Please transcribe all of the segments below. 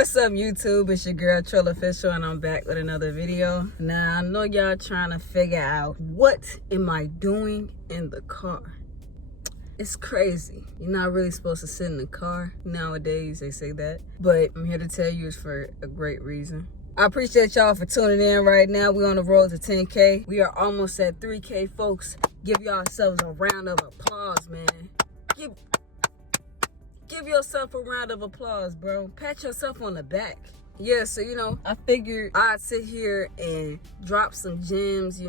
What's up, YouTube? It's your girl TrvllOfficial, and I'm back with another video. Now, I know y'all trying to figure out, what am I doing in the car? It's crazy. You're not really supposed to sit in the car. Nowadays, they say that. But I'm here to tell you it's for a great reason. I appreciate y'all for tuning in right now. We're on the road to 10K. We are almost at 3K, folks. Give yourselves a round of applause, man. Give yourself a round of applause, bro. Pat yourself on the back. Yeah, so, I figured I'd sit here and drop some gems.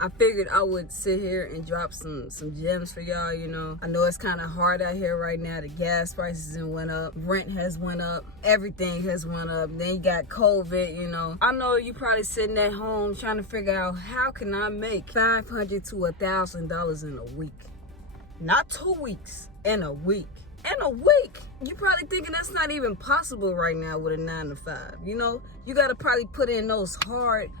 I figured I would sit here and drop some gems for y'all, I know it's kind of hard out here right now. The gas prices went up. Rent has went up. Everything has went up. Then you got COVID, I know you probably sitting at home trying to figure out, how can I make $500 to $1,000 in a week? Not 2 weeks, in a week. In a week. You probably thinking that's not even possible right now with a 9 to 5. You got to probably put in those hard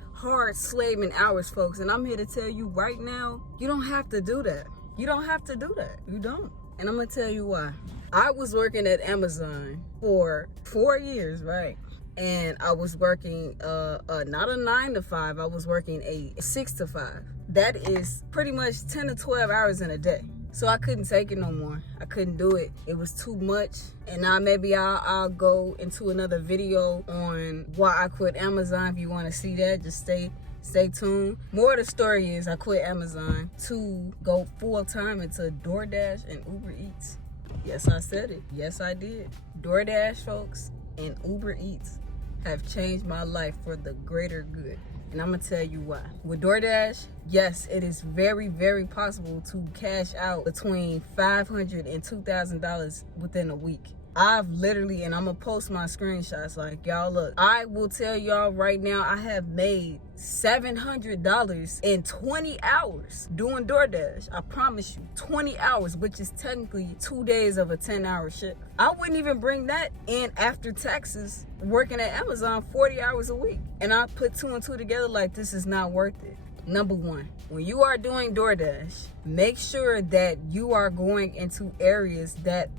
slaving hours, folks. And I'm here to tell you right now, you don't have to do that. You don't have to do that. You don't. And I'm going to tell you why. I was working at Amazon for 4 years, right? And I was working not a 9 to 5. I was working a 6 to 5. That is pretty much 10 to 12 hours in a day. So I couldn't take it no more. I couldn't do it. It was too much. And now maybe I'll go into another video on why I quit Amazon. If you want to see that, just stay tuned. More of the story is I quit Amazon to go full-time into DoorDash and Uber Eats. Yes, I said it. Yes, I did. DoorDash, folks, and Uber Eats have changed my life for the greater good. And I'm going to tell you why. With DoorDash, yes, it is very, very possible to cash out between $500 and $2,000 within a week. I've literally, and I'm going to post my screenshots, like, y'all look. I will tell y'all right now, I have made $700 in 20 hours doing DoorDash. I promise you, 20 hours, which is technically 2 days of a 10-hour shift. I wouldn't even bring that in after taxes, working at Amazon 40 hours a week. And I put 2 and 2 together like, this is not worth it. Number one, when you are doing DoorDash, make sure that you are going into areas that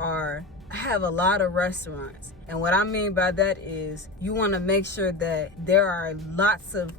have a lot of restaurants. And what I mean by that is you want to make sure that there are lots of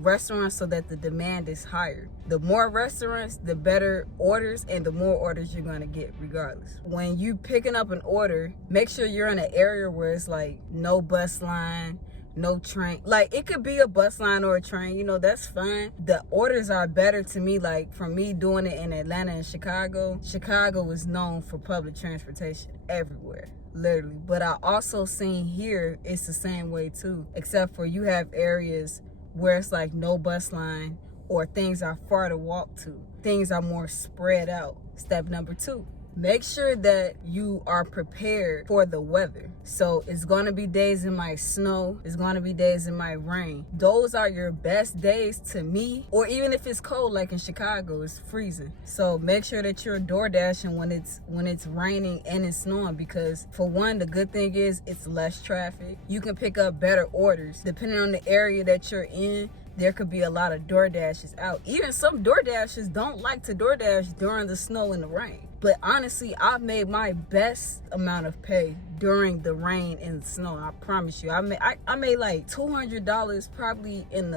restaurants so that the demand is higher. The more restaurants, the better orders, and the more orders you're going to get regardless. When you picking up an order, make sure you're in an area where it's like no bus line, no train. Like, it could be a bus line or a train, that's fine. The orders are better to me, like from me doing it in Atlanta and Chicago. Chicago is known for public transportation everywhere, literally. But I also seen here it's the same way too, except for you have areas where it's like no bus line, or things are far to walk to. Things are more spread out. Step number 2. Make sure that you are prepared for the weather. So it's going to be days in my snow. It's going to be days in my rain. Those are your best days to me. Or even if it's cold, like in Chicago, it's freezing. So make sure that you're door dashing when it's raining and it's snowing, because for one, the good thing is it's less traffic. You can pick up better orders. Depending on the area that you're in, there could be a lot of DoorDashes out. Even some DoorDashers don't like to DoorDash during the snow and the rain. But honestly, I've made my best amount of pay during the rain and snow. I promise you. I made like $200 probably in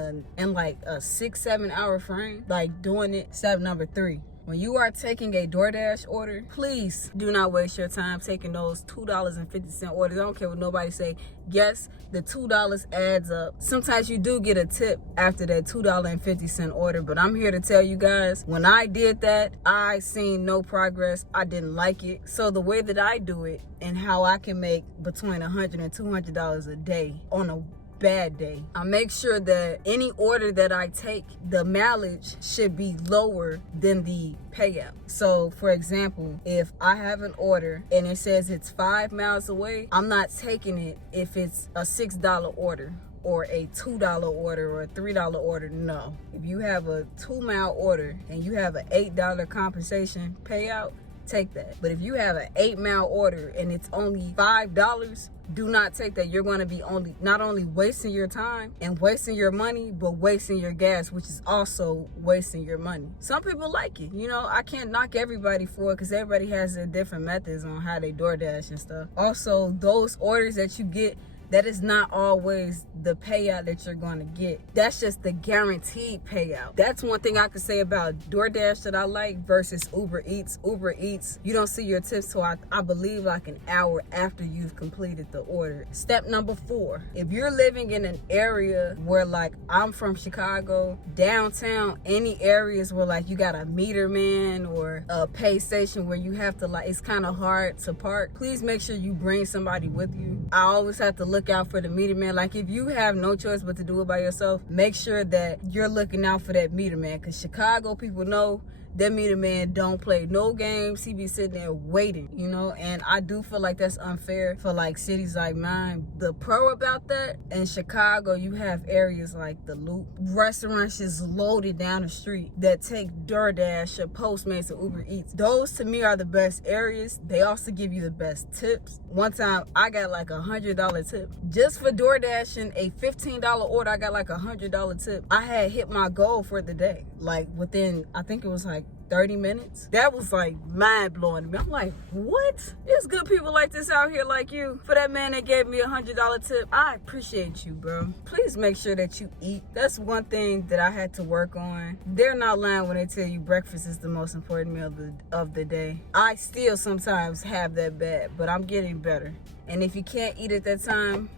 like a 6-7 hour frame, like doing it. Step number 3. When you are taking a DoorDash order, please do not waste your time taking those $2.50 orders. I don't care what nobody say. Yes, the $2 adds up. Sometimes you do get a tip after that $2.50 order, but I'm here to tell you guys, when I did that, I seen no progress. I didn't like it. So the way that I do it and how I can make between $100 and $200 a day on a bad day, I make sure that any order that I take, the mileage should be lower than the payout. So for example, if I have an order and it says it's 5 miles away, I'm not taking it if it's a $6 order or a $2 order or a $3 order. No. If you have a 2 mile order and you have an $8 compensation payout, take that. But if you have an 8-mile order and it's only $5, do not take that. You're going to be not only wasting your time and wasting your money, but wasting your gas, which is also wasting your money. Some people like it. You know, I can't knock everybody for it because everybody has their different methods on how they DoorDash and stuff. Also, those orders that you get, that is not always the payout that you're going to get. That's just the guaranteed payout. That's one thing I could say about DoorDash that I like versus Uber Eats. Uber Eats, you don't see your tips till I believe like an hour after you've completed the order. Step number 4, if you're living in an area where, like, I'm from Chicago, downtown, any areas where like you got a meter man or a pay station where you have to, like, it's kind of hard to park, please make sure you bring somebody with you. I always have to look out for the meter man. Like, if you have no choice but to do it by yourself, make sure that you're looking out for that meter man, because Chicago people know that meter man don't play no games. He be sitting there waiting, you know, and I do feel like that's unfair for like cities like mine. The pro about that, in Chicago, you have areas like the Loop, restaurants just loaded down the street that take DoorDash or Postmates or Uber Eats. Those to me are the best areas. They also give you the best tips. One time I got like $100 tip just for DoorDashing a $15 order. I got like $100 tip. I had hit my goal for the day, like within, I think it was like 30 minutes. That was like mind blowing to me. I'm like, what? There's good people like this out here like you. For that man that gave me $100 tip, I appreciate you, bro. Please make sure that you eat. That's one thing that I had to work on. They're not lying when they tell you breakfast is the most important meal of the day. I still sometimes have that bad, but I'm getting better. And if you can't eat at that time,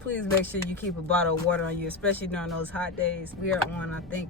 please make sure you keep a bottle of water on you, especially during those hot days. We are on, I think,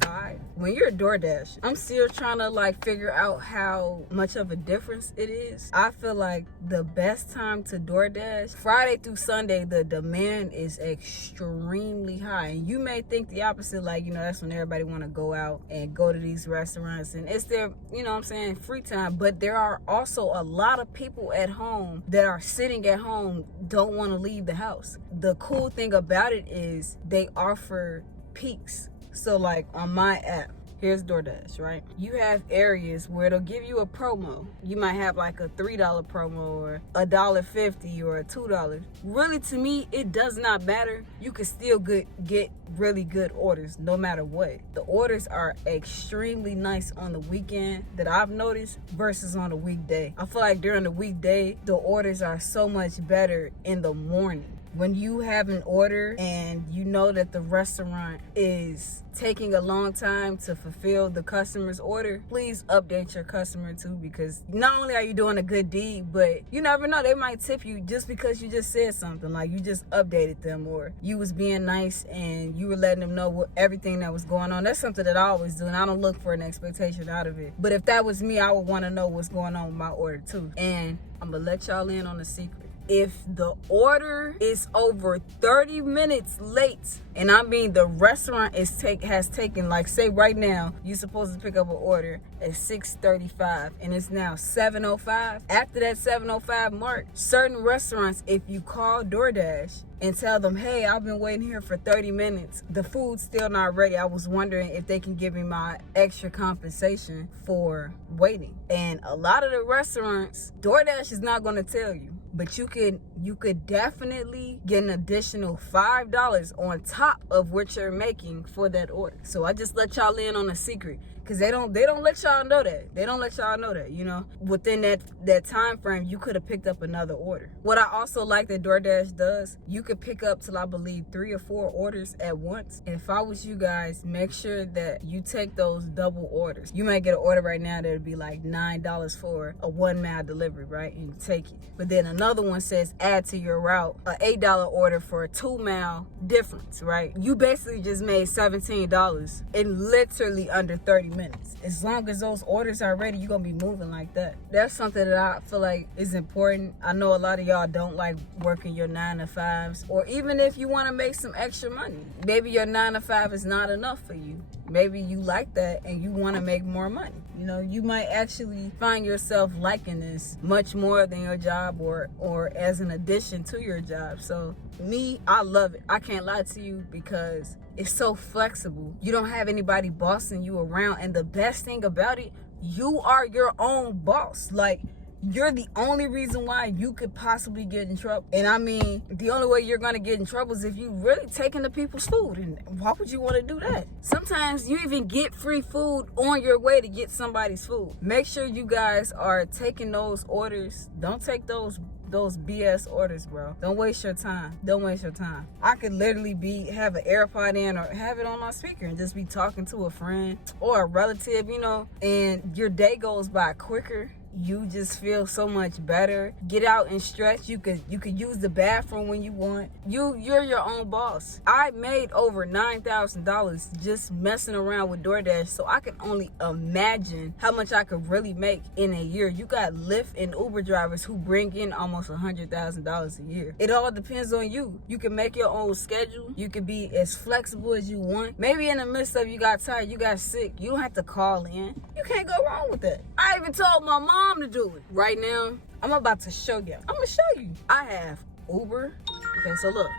5. When you're a DoorDash, I'm still trying to like figure out how much of a difference it is. I feel like the best time to DoorDash, Friday through Sunday, the demand is extremely high. And you may think the opposite, like, you know, that's when everybody want to go out and go to these restaurants and it's their, you know what I'm saying, free time. But there are also a lot of people at home that are sitting at home, don't want to leave the house. The cool thing about it is they offer peaks. So like on my app, here's DoorDash, right? You have areas where it'll give you a promo. You might have like a $3 promo or $1.50 or a $2. Really, to me, it does not matter. You can still get really good orders no matter what. The orders are extremely nice on the weekend that I've noticed versus on a weekday. I feel like during the weekday, the orders are so much better in the morning. When you have an order and you know that the restaurant is taking a long time to fulfill the customer's order, please update your customer too, because not only are you doing a good deed, but you never know, they might tip you just because you just said something, like you just updated them or you was being nice and you were letting them know everything that was going on. That's something that I always do, and I don't look for an expectation out of it. But if that was me, I would want to know what's going on with my order too. And I'm gonna let y'all in on a secret. If the order is over 30 minutes late, and I mean the restaurant has taken, like, say right now, you're supposed to pick up an order at 6:35 and it's now 7:05. After that 7:05 mark, certain restaurants, if you call DoorDash and tell them, hey, I've been waiting here for 30 minutes, the food's still not ready, I was wondering if they can give me my extra compensation for waiting. And a lot of the restaurants, DoorDash is not going to tell you. But you could definitely get an additional $5 on top of what you're making for that order. So I just let y'all in on a secret, because they don't let y'all know that. They don't let y'all know that, you know. Within that time frame, you could have picked up another order. What I also like that DoorDash does, you could pick up till I believe 3 or 4 orders at once. And if I was you guys, make sure that you take those double orders. You might get an order right now that'll be like $9 for a 1-mile delivery, right? And you take it. But then another one says add to your route a $8 order for a 2-mile difference, right? You basically just made $17 in literally under 30 minutes. As long as those orders are ready, you're gonna be moving like that. That's something that I feel like is important. I know a lot of y'all don't like working your 9 to 5s, or even if you want to make some extra money, maybe your 9 to 5 is not enough for you. Maybe you like that and you want to make more money. You know, you might actually find yourself liking this much more than your job, or as an addition to your job. So me, I love it. I can't lie to you, because it's so flexible. You don't have anybody bossing you around, and the best thing about it, You are your own boss. Like, you're the only reason why you could possibly get in trouble. And I mean, the only way you're gonna get in trouble is if you really taking the people's food. And why would you want to do that? Sometimes you even get free food on your way to get somebody's food. Make sure you guys are taking those orders. Don't take those BS orders, bro. Don't waste your time. Don't waste your time. I could literally have an AirPod in or have it on my speaker and just be talking to a friend or a relative, you know, and your day goes by quicker. You just feel so much better. Get out and stretch. You could use the bathroom when you want. You're your own boss. I made over $9,000 just messing around with DoorDash, so I can only imagine how much I could really make in a year. You got Lyft and Uber drivers who bring in almost $100,000 a year. It all depends on you. You can make your own schedule. You can be as flexible as you want. Maybe in the midst of you got tired, you got sick. You don't have to call in. You can't go wrong with that. I even told my mom to do it. Right now, I'm about to show you. I'm gonna show you. I have Uber. Okay, so look,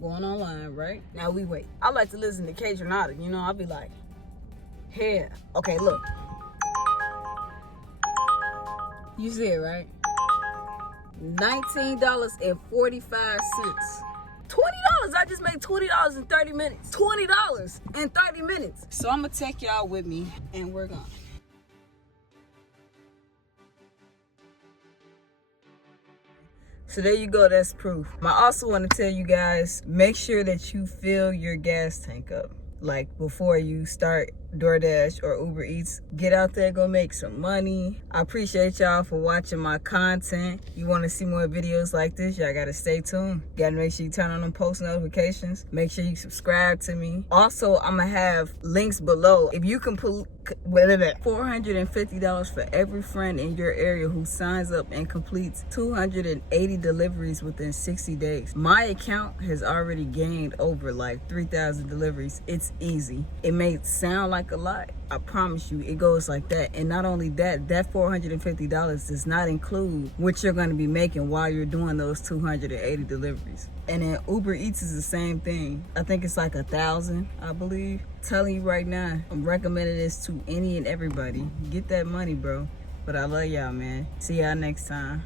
going online, right? Now we wait. I like to listen to K-Tronada, you know, I'll be like, here. Okay, look. You see it, right? $19.45. $20. I just made $20 in 30 minutes. $20 in 30 minutes. So I'm gonna take y'all with me and we're gone. So there you go, that's proof. I also want to tell you guys, make sure that you fill your gas tank up. Like before you start DoorDash or Uber Eats, get out there, go make some money. I appreciate y'all for watching my content. You want to see more videos like this, y'all gotta stay tuned. You gotta make sure you turn on them post notifications. Make sure you subscribe to me. Also, I'm gonna have links below. If you can put $450 for every friend in your area who signs up and completes 280 deliveries within 60 days. My account has already gained over like 3,000 deliveries. It's easy. It may sound like a lot. I promise you, it goes like that. And not only that, that $450 does not include what you're going to be making while you're doing those 280 deliveries. And then Uber Eats is the same thing. I think it's like 1,000, I believe. Telling you right now, I'm recommending this to any and everybody. Get that money, bro. But I love y'all, man. See y'all next time.